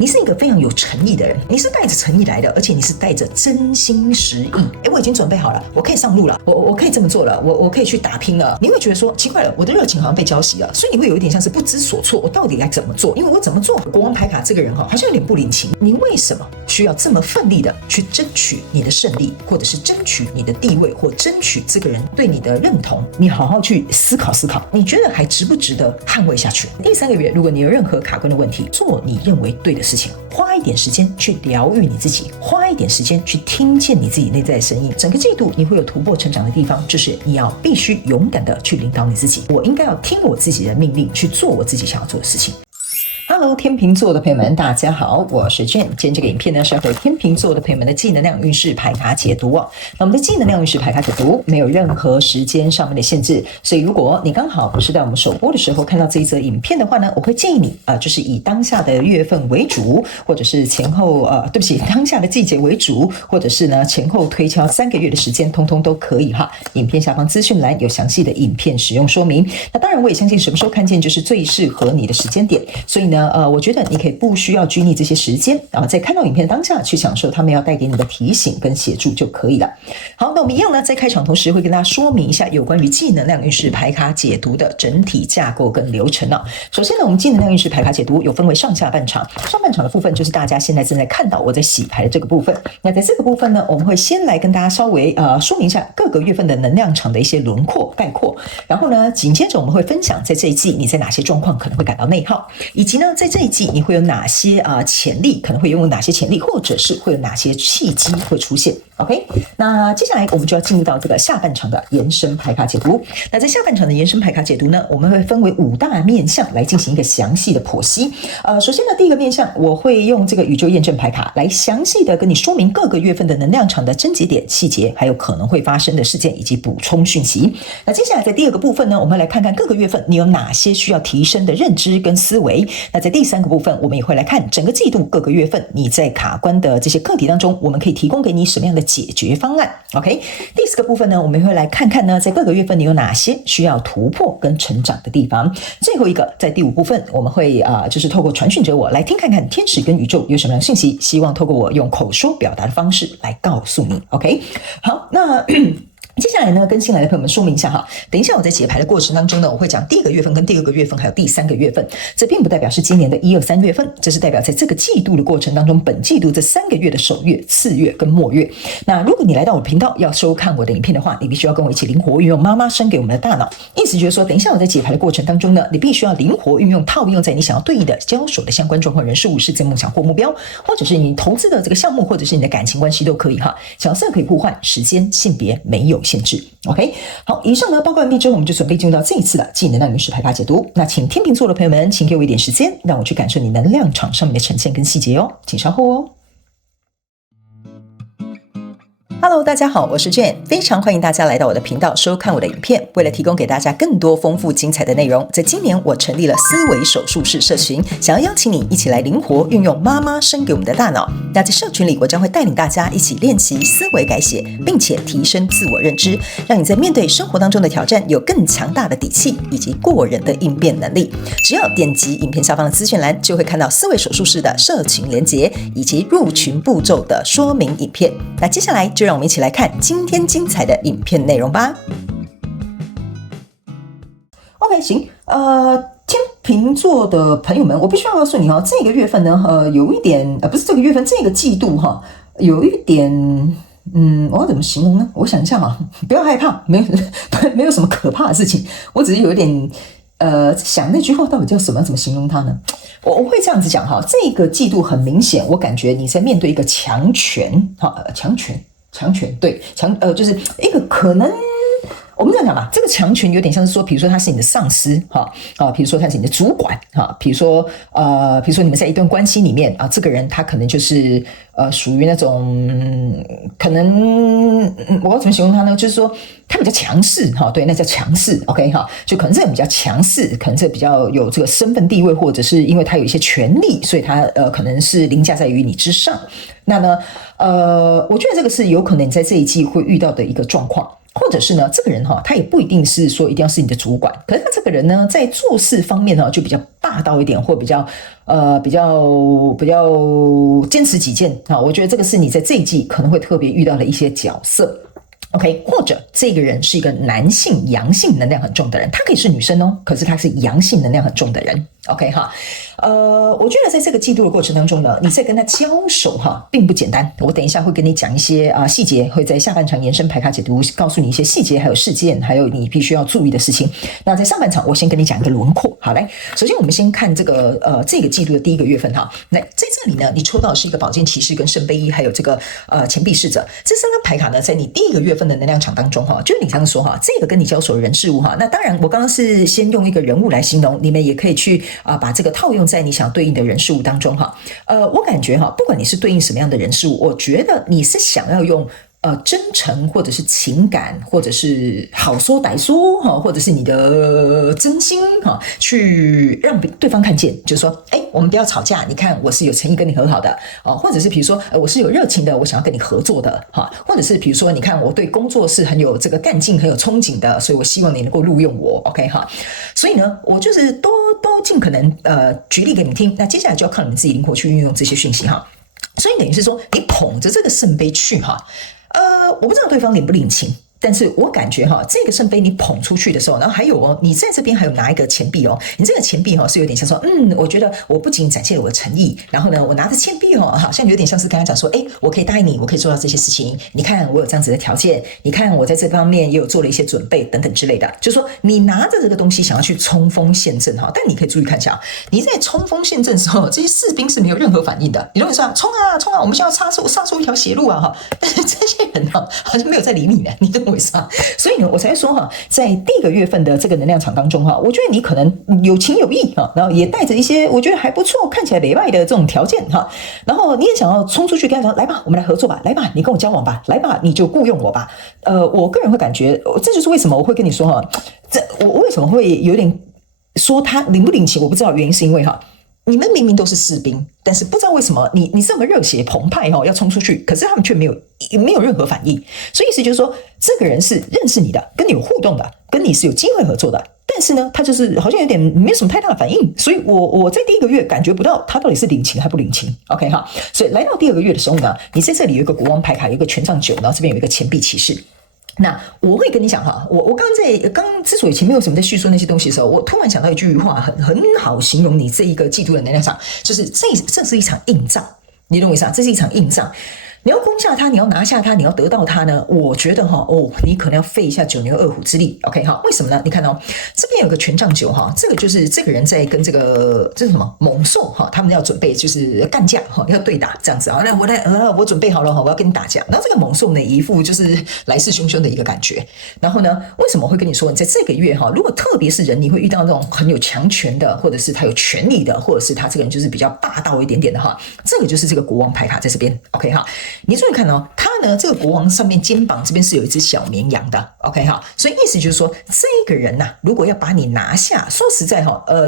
你是一個非常有誠意的人，你是帶着誠意來的，而且你是帶着真心實意。我已經準備好了，我可以上路了，我可以這麼做了，我可以去打拼了。你會覺得說奇怪了，我的熱情好像被澆熄了，所以你會有一點像是不知所措，我到底該怎麼做？因為我怎麼做？國王牌卡這個人好像有點不領情。你為什麼需要這麼奮力的去爭取你的勝利，或者是爭取你的地位，或爭取這個人對你的認同？你好好去思考思考，你覺得還值不值得捍衛下去？第3個月，如果你有任何卡關的問題，做你認為對的事情，花一點時間去療癒你自己，花一點時間去聽見你自己內在的聲音。整個季度你會有突破成長的地方，就是你要必須勇敢的去領導你自己。我應該要聽我自己的命令，去做我自己想要做的事情。Hello， 天秤座的朋友們，大家好，我是 Jane。今天這個影片呢，是要給天秤座的朋友們的正能量運勢牌卡解讀哦。那我們的正能量運勢牌卡解讀沒有任何時間上面的限制，所以如果你剛好不是在我們首播的時候看到這一則影片的話呢，我會建議你就是以當下的月份為主，或者是前後對不起，當下的季節為主，或者是呢前後推敲3個月的時間，通通都可以哈。影片下方資訊欄有詳細的影片使用說明。那當然，我也相信什麼時候看見就是最適合你的時間點，所以呢。我覺得你可以不需要拘泥這些時間，在看到影片的當下去享受他們要帶給你的提醒跟協助就可以了。好，那我們一樣呢，在開場同時會跟大家說明一下有關於正能量運勢牌卡解讀的整體架構跟流程哦。首先呢，我們正能量運勢牌卡解讀有分為上下半場，上半場的部分就是大家現在正在看到我在洗牌的這個部分。那在這個部分呢，我們會先來跟大家稍微說明一下各個月份的能量場的一些輪廓概括，然後呢，緊接着我們會分享在這一季你在哪些狀況可能會感到內耗，以及呢，在這一季你會有哪些潛力，可能會擁有哪些潛力，或者是會有哪些契機會出現。OK， 那接下來我們就要進入到這個下半場的延伸牌卡解讀。那在下半场的延伸牌卡解读呢，我們會分為5大面向來進行一個詳細的剖析。首先呢，第一個面向我會用這個宇宙驗證牌卡來詳細的跟你說明各個月份的能量場的症結點、細節，還有可能會發生的事件以及補充訊息。那接下來在第2個部分呢，我們來看看各個月份你有哪些需要提升的認知跟思維。那在第3個部分，我們也會來看整個季度各個月份你在卡關的這些課題當中，我們可以提供給你什麼樣的解決方案。OK， 第4個部分呢，我們會來看看呢，在各個月份你有哪些需要突破跟成長的地方。最後一個，在第5部分，我們會就是透過傳訊者我來聽看看天使跟宇宙有什麼樣的訊息，希望透過我用口說表達的方式來告訴你。OK， 好，那接下來呢，跟新來的朋友們說明一下哈。等一下我在解牌的過程當中呢，我會講第1個月份跟第2個月份還有第3個月份，這並不代表是今年的1、2、3月份，這是代表在這個季度的過程當中，本季度這3個月的首月、次月跟末月。那如果你來到我的頻道要收看我的影片的話，你必須要跟我一起靈活運用媽媽生給我們的大腦，意思就是說，等一下我在解牌的過程當中呢，你必須要靈活運用套用在你想要對應的交手的相關狀況、人事物、事件、夢想或目標，或者是你投資的這個項目，或者是你的感情關係都可以哈。角色可以互換，時間、性別沒有限制。OK， 好，以上呢報告完畢之後，我們就準備進入到這一次的正能量運勢牌卡解讀。那請天秤座的朋友們，請給我一點時間，讓我去感受你能量場上面的呈現跟細節哦，請稍後哦。Hello， 大家好，我是 Jane， 非常歡迎大家來到我的頻道收看我的影片。為了提供給大家更多豐富精彩的內容，在今年我成立了思維手術室社群，想要邀請你一起來靈活運用媽媽生給我們的大腦。那在社群裡，我將會帶領大家一起練習思維改寫，並且提升自我認知，讓你在面對生活當中的挑戰有更強大的底氣以及過人的應變能力。只要點擊影片下方的資訊欄，就會看到思維手術室的社群連結以及入群步驟的說明影片。那接下來就讓我們一起來看今天精彩的影片內容吧。OK， 行，天秤座的朋友們，我必須要告訴你哈，這個月份呢，有一點，不是這個月份，這個季度哈，有一點，我要怎麼形容呢？我想一下哈，不要害怕，沒有什麼可怕的事情，我只是有一點。想那句話到底叫什麼？怎麼形容它呢？我會這樣子講哈，這個季度很明顯，我感覺你在面對一個強權，強權，對，就是一個可能。我們這樣講吧，這個強權有點像是說，比如說他是你的上司，比如說他是你的主管，比如說你們在一段關係裡面啊，這個人他可能就是屬於那種可能我要怎麼形容他呢？就是說他比較強勢，對，那叫強勢 ，OK 哈，就可能這個比較強勢，可能這比較有這個身份地位，或者是因為他有一些權力，所以他可能是凌駕在於你之上。那呢，我覺得這個是有可能你在這一季會遇到的一個狀況。或者是呢，這個人他也不一定是說一定要是你的主管，可是他這個人呢，在做事方面就比較霸道一點，或比較堅持己見啊。我覺得這個是你在這一季可能會特別遇到的一些角色。OK， 或者這個人是一個男性陽性能量很重的人，他可以是女生可是他是陽性能量很重的人。OK 哈，我覺得在這個季度的過程當中呢，你在跟他交手並不簡單。我等一下會跟你講一些細節，會在下半場延伸牌卡解讀，告訴你一些細節，還有事件，還有你必須要注意的事情。那在上半場，我先跟你講一個輪廓。好，來，首先我們先看這個季度的第一個月份哈。來，在這裡呢，你抽到的是一個寶劍騎士跟聖杯一，還有這個錢幣侍者這三張牌卡呢，在你第一個月份的能量場當中就是你這樣說這個跟你交手的人事物那當然我剛剛是先用一個人物來形容，你們也可以去把這個套用在你想對應的人事物當中我感覺不管你是對應什麼樣的人事物，我覺得你是想要用真誠或者是情感，或者是好說歹說或者是你的真心去讓對方看見，就是說我們不要吵架，你看我是有誠意跟你和好的或者是比如說我是有熱情的，我想要跟你合作的或者是比如說你看我對工作是很有這個幹勁，很有憧憬的，所以我希望你能夠錄用我 OK 所以呢，我就是都盡可能舉例給你聽，那接下來就要靠你們自己靈活去運用這些訊息所以等於是說你捧着這個聖杯去我不知道對方領不領情，但是我感覺這個聖杯你捧出去的時候，然後還有你在這邊還有拿一個錢幣你這個錢幣是有點像說我覺得我不僅展現了我的誠意，然後呢我拿着錢幣好像有點像是跟他講說我可以答應你，我可以做到這些事情，你看我有這樣子的條件，你看我在這方面也有做了一些準備等等之類的，就是說你拿着這個東西想要去衝鋒陷陣但你可以注意看一下你在衝鋒陷陣的時候，這些士兵是没有任何反應的，你認為說衝啊衝啊，我們現在要殺出一條血路但是這些人好像沒有在理你呢，你認為所以呢，我才說在第一個月份的這個能量場當中我覺得你可能有情有義然後也帶着一些我覺得還不錯，看起來沒壞的這種條件然後你也想要衝出去跟他說，來吧，我們來合作吧，來吧，你跟我交往吧，來吧，你就僱傭我吧。我個人會感覺，這就是為什麼我會跟你說我為什麼會有點說他領不領情，我不知道，原因是因為你們明明都是士兵，但是不知道為什麼你這麼熱血澎湃要衝出去，可是他們卻沒有任何反應。所以意思就是說，這個人是認識你的，跟你有互動的，跟你是有機會合作的，但是呢，他就是好像有點沒有什麼太大的反應。所以我在第一個月感覺不到他到底是領情還不領情。OK 所以來到第二個月的時候呢，你在這裡有一個國王牌卡，有一個權杖9，然後這邊有一個錢幣騎士。那我會跟你講我剛之所以前面為什麼在敘述那些東西的時候，我突然想到一句話很好形容你這一個季度的能量場，就是這是一場硬仗，你懂我意思这是一場硬仗。你要攻下它，你要拿下它，你要得到它呢？我覺得你可能要費一下九牛二虎之力。OK 為什麼呢？你看這邊有個權杖9這個就是這個人在跟這是什麼猛獸他們要準備就是幹架要對打這樣子那我準備好了我要跟你打架。然後這個猛獸呢，一副就是來勢洶洶的一個感覺。然後呢，為什麼我會跟你說，你在這個月如果特別是人，你會遇到那種很有強權的，或者是他有權力的，或者是他這個人就是比較霸道一點點的這個就是這個國王牌卡在這邊。OK 你注意看他呢這個國王上面肩膀這邊是有一隻小綿羊的。OK 所以意思就是說，這個人如果要把你拿下，說實在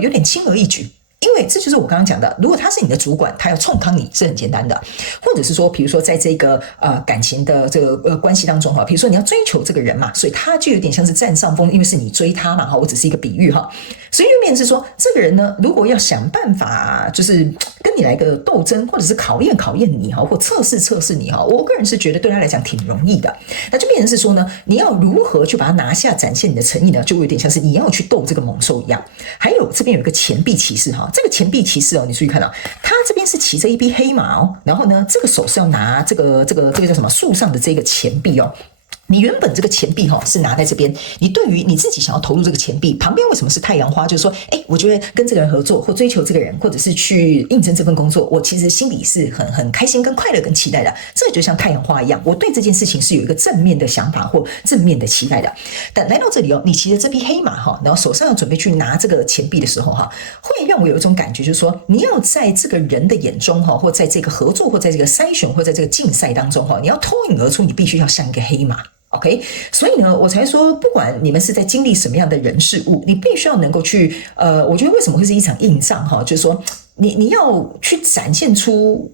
有點輕而易舉。因為這就是我剛剛講的，如果他是你的主管，他要衝康你是很簡單的，或者是說，比如說在這個感情的這個關係當中比如說你要追求這個人嘛，所以他就有點像是占上風，因為是你追他嘛我只是一個比喻所以就變成是說，這個人呢，如果要想辦法就是跟你來個鬥爭，或者是考驗你或測試你我個人是覺得對他來講挺容易的。那就變成是說呢，你要如何去把它拿下，展現你的誠意呢？就有點像是你要去鬥這個猛獸一樣。還有這邊有一個錢幣騎士這個錢幣騎士你注意看他這邊是騎着一匹黑馬然後呢，這個手是要拿這個叫什麼樹上的這個錢幣你原本這個錢幣是拿在這邊，你對於你自己想要投入這個錢幣旁邊為什麼是太陽花？就是說，我覺得跟這個人合作或追求這個人，或者是去應徵這份工作，我其實心裡是很開心、跟快樂、跟期待的。這就像太陽花一樣，我對這件事情是有一個正面的想法或正面的期待的。但來到這裡你騎着這匹黑馬然後手上要準備去拿這個錢幣的時候會讓我有一種感覺，就是說你要在這個人的眼中或在這個合作或在這個篩選或在這個競賽當中你要脫穎而出，你必須要像一個黑馬。OK， 所以呢，我才說，不管你們是在經歷什麼樣的人事物，你必須要能夠去，我覺得為什麼會是一場硬仗就是說，你要去展現出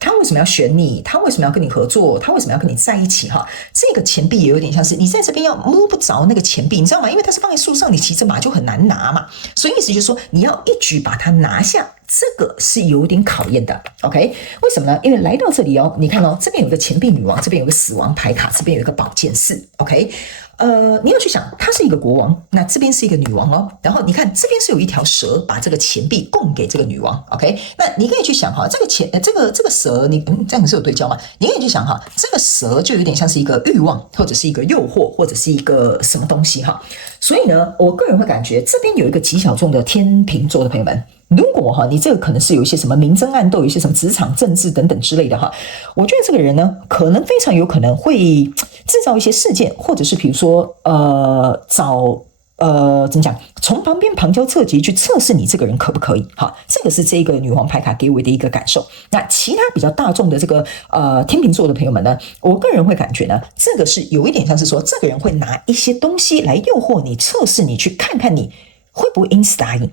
他為什麼要選你？他為什麼要跟你合作？他為什麼要跟你在一起？哈，這個錢幣也有點像是你在這邊要摸不着那個錢幣，你知道嗎？因為它是放在樹上，你騎着馬就很難拿嘛。所以意思就是說，你要一舉把它拿下，這個是有點考驗的。OK， 為什麼呢？因為來到這裡哦，你看哦，這邊有個錢幣女王，這邊有個死亡牌卡，這邊有一個寶劍四。OK。你要去想，他是一個國王，那這邊是一個女王哦。然後你看這邊是有一條蛇，把這個錢幣供給這個女王。OK， 那你可以去想哈，這個蛇，你這樣是有對焦嗎？你可以去想哈，這個蛇就有點像是一個慾望，或者是一個誘惑，或者是一個什麼東西哈。所以呢，我個人會感覺這邊有一個極小眾的天秤座的朋友們。如果哈，你這個可能是有一些什麼明爭暗鬥，有一些什麼職場政治等等之類的哈，我覺得這個人呢，可能非常有可能會製造一些事件，或者是比如說怎麼講，從旁邊旁敲側擊去測試你這個人可不可以哈，這個是這個女皇牌卡給我的一個感受。那其他比較大眾的這個天秤座的朋友們呢，我個人會感覺呢，這個是有一點像是說，這個人會拿一些東西來誘惑你，測試你，去看看你會不會因此答應。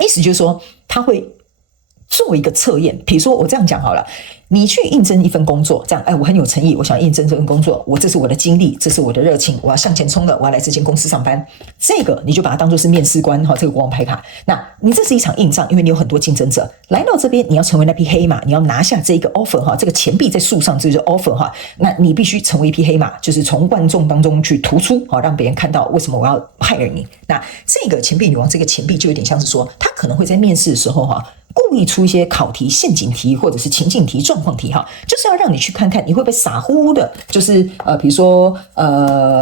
意思就是說，他會做一個測驗。比如說，我這樣講好了，你去應徵一份工作，這樣，我很有誠意，我想應徵這份工作，這是我的經歷，這是我的熱情，我要向前衝了，我要來這間公司上班。這個你就把它當作是面試官哈，這個國王牌卡。那你這是一場硬仗，因為你有很多競爭者來到這邊，你要成為那匹黑馬，你要拿下這個 offer 哈，這個錢幣在樹上，這就是 offer 哈。那你必須成為一匹黑馬，就是從萬眾當中去突出，好讓別人看到為什麼我要 hire 你。那這個錢幣女王，這個錢幣就有點像是說，他可能會在面試的時候哈，故意出一些考題、陷阱題或者是情境題、狀況題哈，就是要讓你去看看你會不會傻乎乎的，就是比如說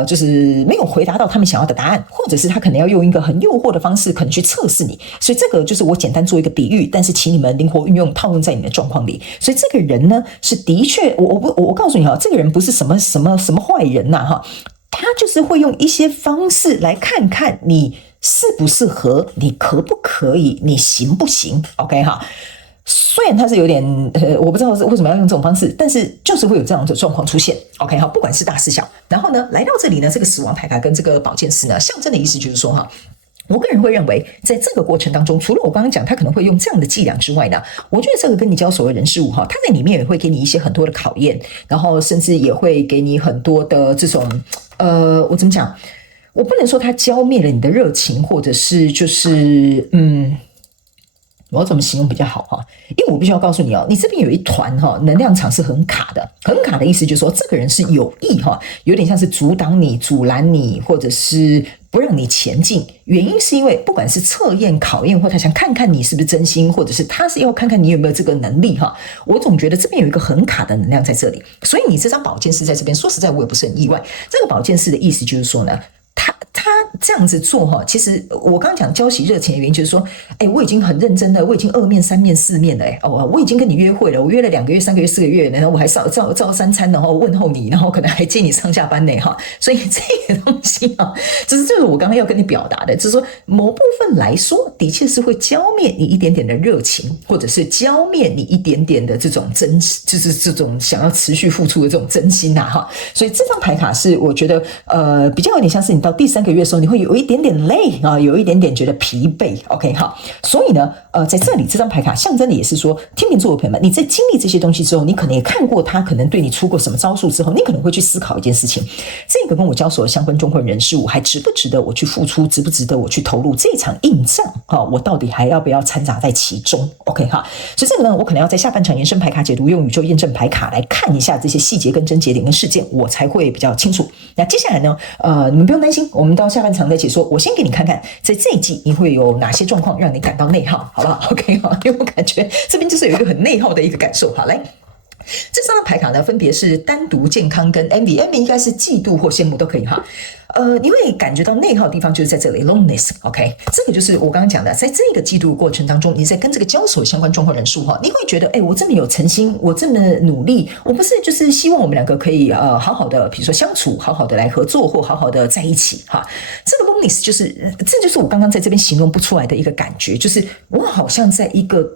就是沒有回答到他們想要的答案，或者是他可能要用一個很誘惑的方式，可能去測試你。所以這個就是我簡單做一個比喻，但是請你們靈活運用，套用在你的狀況裡。所以這個人呢，是的確，我告訴你哈，這個人不是什麼壞人吶哈，他就是會用一些方式來看看你適不適合，你可不可以，你行不行 ？OK 哈。雖然他是有點我不知道是為什麼要用這種方式，但是就是會有這樣的狀況出現。OK 哈，不管是大是小。然後呢，來到這裡呢，這個死亡牌卡跟這個寶劍四呢，象徵的意思就是說哈，我個人會認為，在這個過程當中，除了我剛剛講他可能會用這樣的伎倆之外呢，我覺得這個跟你交手的人事物哈，他在裡面也會給你一些很多的考驗，然後甚至也會給你很多的這種我怎麼講？我不能說他澆滅了你的熱情，或者是就是我要怎麼形容比較好哈？因為我必須要告訴你哦，你這邊有一團哈，能量場是很卡的。很卡的意思就是說，這個人是有意哈，有點像是阻擋你、阻攔你，或者是不讓你前進。原因是因為不管是測驗、考驗，或他想看看你是不是真心，或者是他是要看看你有沒有這個能力哈。我總覺得這邊有一個很卡的能量在這裡，所以你這張寶劍四在這邊，說實在我也不是很意外。這個寶劍四的意思就是說呢，他這樣子做哈，其實我剛剛講交習熱情的原因就是說，我已經很認真了，我已經2面、3面、4面了，我已經跟你約會了，我約了2個月、3個月、4個月，然後我還照3餐，然後問候你，然後可能還接你上下班呢哈。所以這個東西啊，就是我剛剛要跟你表達的，就是說某部分來說，的確是會澆滅你一點點的熱情，或者是澆滅你一點點的這種就是這種想要持續付出的這種真心吶哈。所以這張牌卡是我覺得比較有點像是你到第3個月的時候，你會有一點點累啊，有一點點覺得疲憊。OK 哈，所以呢，在這裡這張牌卡象徵的也是說，天秤座的朋友們，你在經歷這些東西之後，你可能也看過他可能對你出過什麼招數之後，你可能會去思考一件事情：這個跟我交手的相關中困人事物，還值不值得我去付出？值不值得我去投入這場硬仗？哈，我到底還要不要摻雜在其中 ？OK 哈，所以這個呢，我可能要在下半場延伸牌卡解讀，用宇宙驗證牌卡來看一下這些細節跟症結點跟事件，我才會比較清楚。那接下來呢，你們不用擔心，我們到下半場再解說。我先給你看看，在這一季你會有哪些狀況讓你感到內耗，好不好 ？OK 哈，因為我感覺這邊就是有一個很內耗的一個感受。好，來，這三張牌卡呢，分別是單獨、健康跟 envy，envy 應該是嫉妒或羨慕都可以哈。你會感覺到內耗的地方就是在這裡 loneliness，OK， 這個就是我剛剛講的，在這個季度過程當中，你在跟這個交手相關狀況人數哈，你會覺得，我這麼有誠心，我這麼努力，我不是就是希望我們兩個可以好好的，比如說相處，好好的來合作，或好好的在一起哈。這個 loneliness 就是，這就是我剛剛在這邊形容不出來的一個感覺，就是我好像在一個。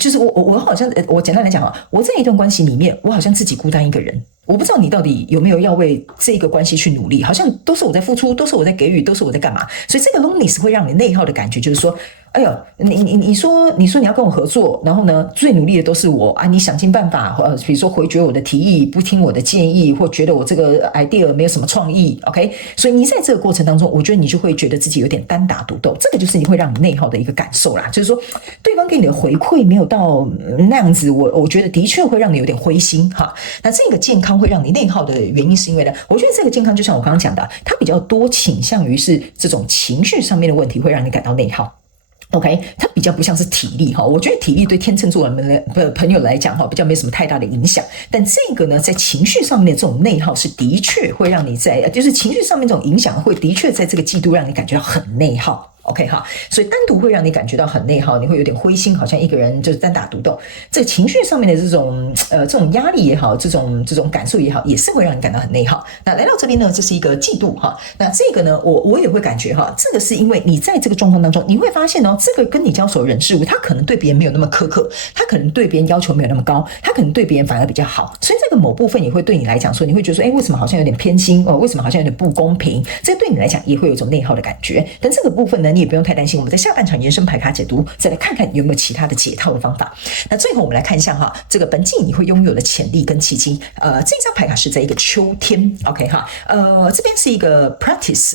就是我好像我簡單來講啊，我在一段關係裡面，我好像自己孤單一個人。我不知道你到底有沒有要為這個關係去努力，好像都是我在付出，都是我在給予，都是我在幹嘛。所以這個 loneliness 會讓你內耗的感覺，就是說哎呦，你說你要跟我合作，然後呢，最努力的都是我啊！你想盡辦法，比如說回絕我的提議，不聽我的建議，或覺得我這個 idea 沒有什麼創意 ，OK？ 所以你在這個過程當中，我覺得你就會覺得自己有點單打獨鬥，這個就是你會讓你內耗的一個感受啦。就是說，對方給你的回饋沒有到那樣子，我覺得的確會讓你有點灰心哈。那這個健康會讓你內耗的原因是因為呢，我覺得這個健康就像我剛剛講的，它比較多傾向於是這種情緒上面的問題會讓你感到內耗。OK， 它比較不像是體力哈，我覺得體力對天秤座的朋友來講哈，比較沒什麼太大的影響。但這個呢，在情緒上面的這種內耗是的確會讓你在，就是情緒上面這種影響會的確在這個季度讓你感覺到很內耗。OK 哈，所以單獨會讓你感覺到很內耗，你會有點灰心，好像一個人就是單打獨鬥。這個情緒上面的這種壓力也好，這種感受也好，也是會讓你感到很內耗。那來到這邊呢，這是一個季度哈。那這個呢，我也會感覺哈，這個是因為你在這個狀況當中，你會發現哦，這個跟你交手的人事物，他可能對別人沒有那麼苛刻，他可能對別人要求沒有那麼高，他可能對別人反而比較好。所以這個某部分也會對你來講說，你會覺得說，為什麼好像有點偏心哦？為什麼好像有點不公平？這對你來講也會有一種內耗的感覺。但這個部分呢，你也不用太擔心，我們在下半場延伸牌卡解讀，再來看看有沒有其他的解套的方法。那最後我們來看一下哈，這個本季你會擁有的潛力跟契機。這張牌卡是在一個秋天 ，OK 哈，這邊是一個 practice，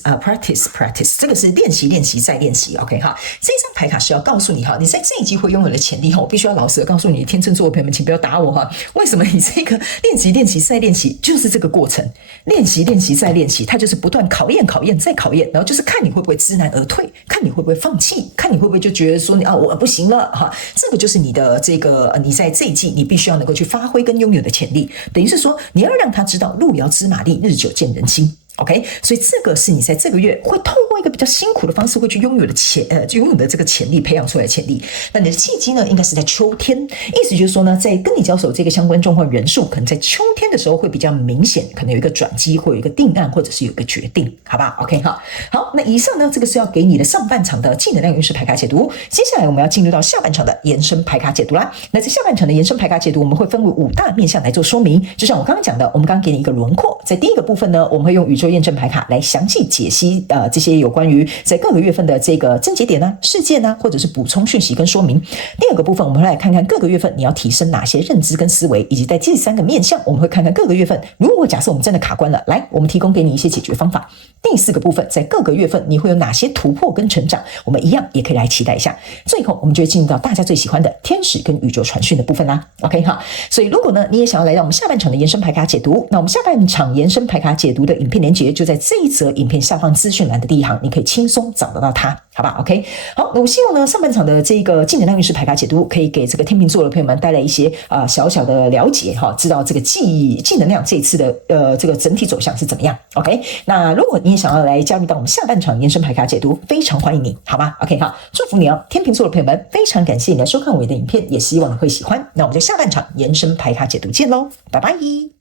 這個是練習再練習 ，OK 哈。這張牌卡是要告訴你哈，你在這一季會擁有的潛力哈，我必須要老實的告訴你，天秤座的朋友們，請不要打我哈。為什麼你這個練習再練習就是這個過程，練習再練習，它就是不斷考驗再考驗，然後就是看你會不會知難而退，看你會不會放棄，看你會不會就覺得說你我不行了哈，這個就是你的這個你在這一季你必須要能夠去發揮跟擁有的潛力，等於是說你要讓他知道路遙知馬力，日久見人心。OK， 所以這個是你在這個月會透過一個比較辛苦的方式會去擁有的擁有的這個潛力，培養出來的潛力。那你的契機呢，應該是在秋天，意思就是說呢，在跟你交手這個相關狀況人數，可能在秋天的時候會比較明顯，可能有一個轉機，或有一個定案，或者是有一個決定，好吧 ？OK 哈，好，那以上呢，這個是要給你的上半場的正能量運勢牌卡解讀。接下來我們要進入到下半場的延伸牌卡解讀啦。那在下半場的延伸牌卡解讀，我們會分為5大面向來做說明。就像我剛剛講的，我們剛剛給你一個輪廓，在第一個部分呢，我們會用宇宙驗證牌卡來詳細解析這些有關於在各個月份的這個症結點啊、事件啊，或者是補充訊息跟說明。第二個部分，我們會來看看各個月份你要提升哪些認知跟思維，以及在第3個面向，我們會看看各個月份，如果假設我們真的卡關了，來，我們提供給你一些解決方法。第4個部分，在各個月份你會有哪些突破跟成長，我們一樣也可以來期待一下。最後，我們就會進入到大家最喜歡的天使跟宇宙傳訊的部分啦。OK 哈，所以如果呢你也想要來到我們下半場的延伸牌卡解讀，那我們下半場延伸牌卡解讀的影片連結就在這一則影片下方資訊欄的第一行，你可以輕鬆找得到它，好吧 ？OK， 好，那我希望呢上半場的這個正能量運勢牌卡解讀可以給這個天秤座的朋友們帶來一些小小的了解哈，知道這個正能量這一次的這個整體走向是怎麼樣 ？OK， 那如果你也想要來加入到我們下半場延伸牌卡解讀，非常歡迎你，好嗎 ？OK， 好，祝福你哦，天秤座的朋友們，非常感謝你來收看我的影片，也希望你會喜歡。那我們在下半場延伸牌卡解讀見嘍，拜拜。